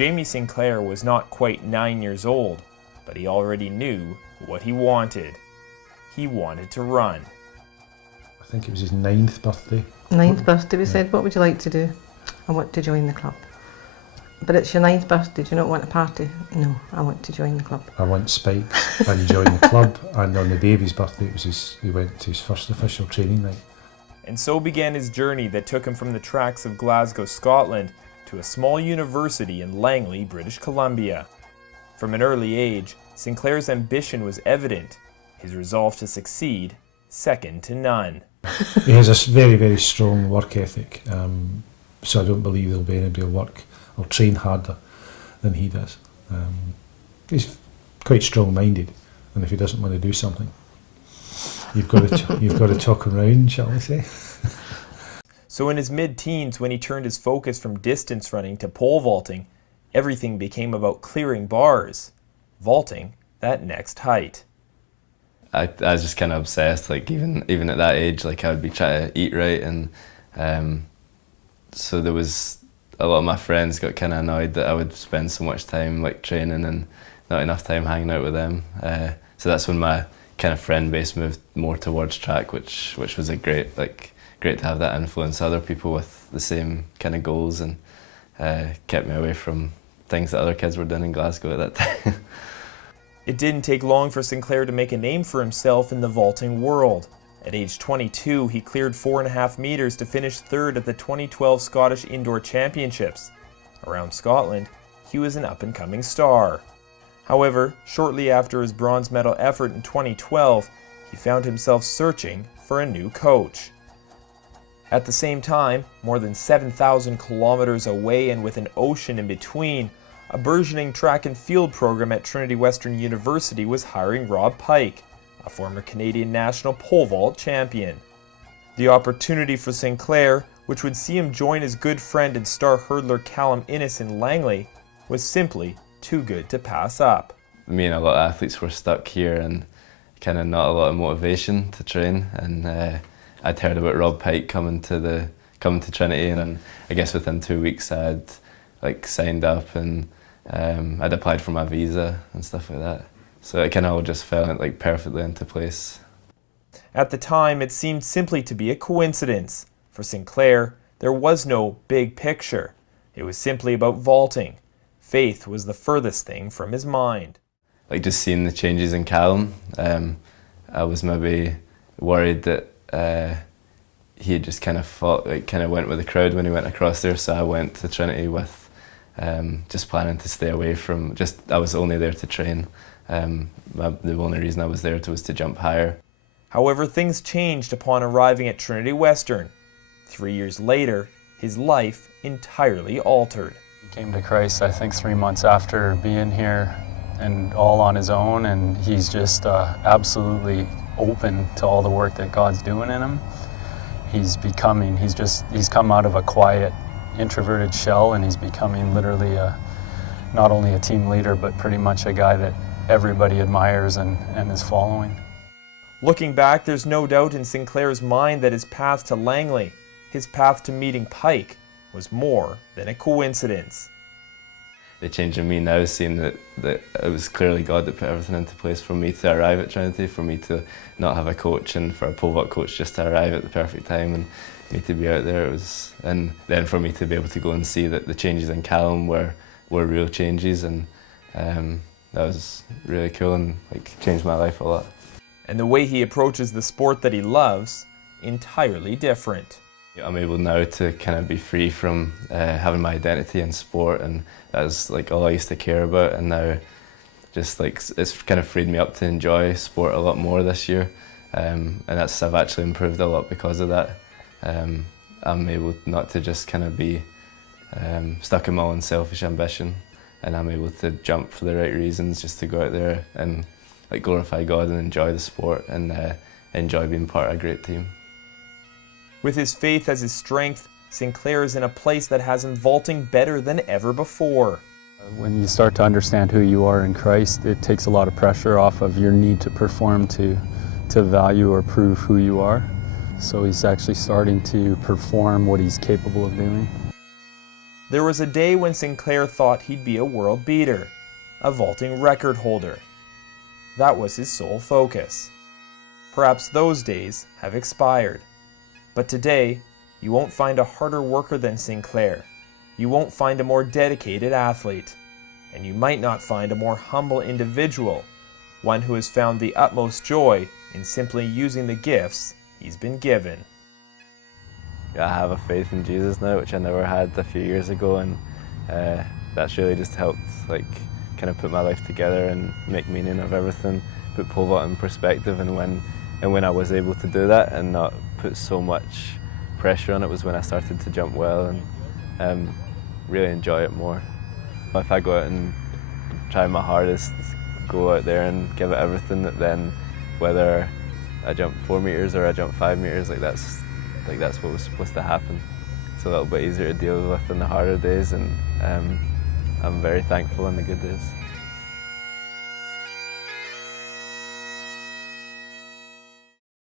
Jamie Sinclair was not quite 9 years old, but he already knew what he wanted. He wanted to run. I think it was his 9th birthday. 9th birthday, we said, what would you like to do? I want to join the club. But it's your 9th birthday, do you not want a party? No, I want to join the club. I want spikes and join the club, and on the day of his birthday, he went to his first official training night. And so began his journey that took him from the tracks of Glasgow, Scotland, to a small university in Langley, British Columbia. From an early age, Sinclair's ambition was evident, his resolve to succeed second to none. He has a very, very strong work ethic, so I don't believe there'll be anybody who'll work or train harder than he does. He's quite strong-minded, and if he doesn't want to do something, you've got to talk him round, shall we say. So in his mid-teens, when he turned his focus from distance running to pole vaulting, everything became about clearing bars, vaulting that next height. I was just kind of obsessed, like even at that age, like I would be trying to eat right, and so there was a lot of my friends got kind of annoyed that I would spend so much time like training and not enough time hanging out with them. So that's when my kind of friend base moved more towards track, which was a great to have that influence, other people with the same kind of goals, and kept me away from things that other kids were doing in Glasgow at that time. It didn't take long for Sinclair to make a name for himself in the vaulting world. At age 22, he cleared 4.5 meters to finish third at the 2012 Scottish Indoor Championships. Around Scotland, he was an up-and-coming star. However, shortly after his bronze medal effort in 2012, he found himself searching for a new coach. At the same time, more than 7,000 kilometers away and with an ocean in between, a burgeoning track and field program at Trinity Western University was hiring Rob Pike, a former Canadian national pole vault champion. The opportunity for Sinclair, which would see him join his good friend and star hurdler Callum Innes in Langley, was simply too good to pass up. Me and a lot of athletes were stuck here and kind of not a lot of motivation to train, and I'd heard about Rob Pike coming to Trinity, and I guess within 2 weeks I'd signed up, and I'd applied for my visa and stuff like that. So it kind of all just fell perfectly into place. At the time, it seemed simply to be a coincidence. For Sinclair, there was no big picture. It was simply about vaulting. Faith was the furthest thing from his mind. Just seeing the changes in Callum, I was maybe worried that he had just kind of went with the crowd when he went across there, so I went to Trinity with just planning to stay away from, I was only there to train. The only reason I was there was to jump higher. However, things changed upon arriving at Trinity Western. 3 years later, his life entirely altered. He came to Christ, I think, 3 months after being here, and all on his own, and he's just absolutely open to all the work that God's doing in him. He's come out of a quiet, introverted shell, and he's becoming literally not only a team leader, but pretty much a guy that everybody admires and is following. Looking back, there's no doubt in Sinclair's mind that his path to Langley, his path to meeting Pike, was more than a coincidence. The change in me now, seeing that it was clearly God that put everything into place for me to arrive at Trinity, for me to not have a coach and for a pole vault coach just to arrive at the perfect time and me to be out there. And then for me to be able to go and see that the changes in Callum were real changes, and that was really cool and changed my life a lot. And the way he approaches the sport that he loves, entirely different. I'm able now to kind of be free from having my identity in sport, and that's all I used to care about, and now just it's kind of freed me up to enjoy sport a lot more this year, and I've actually improved a lot because of that. I'm able not to just kind of be stuck in my own selfish ambition, and I'm able to jump for the right reasons, just to go out there and glorify God and enjoy the sport and enjoy being part of a great team. With his faith as his strength, Sinclair is in a place that has him vaulting better than ever before. When you start to understand who you are in Christ, it takes a lot of pressure off of your need to perform to value or prove who you are. So he's actually starting to perform what he's capable of doing. There was a day when Sinclair thought he'd be a world beater, a vaulting record holder. That was his sole focus. Perhaps those days have expired. But today, you won't find a harder worker than Sinclair. You won't find a more dedicated athlete. And you might not find a more humble individual, one who has found the utmost joy in simply using the gifts he's been given. I have a faith in Jesus now, which I never had a few years ago, and that's really just helped kind of put my life together and make meaning of everything, put pole vault in perspective. And when I was able to do that and not put so much pressure on it was when I started to jump well and really enjoy it more. If I go out and try my hardest, go out there and give it everything, then whether I jump 4 meters or I jump 5 meters, that's what was supposed to happen. It's a little bit easier to deal with in the harder days, and I'm very thankful in the good days.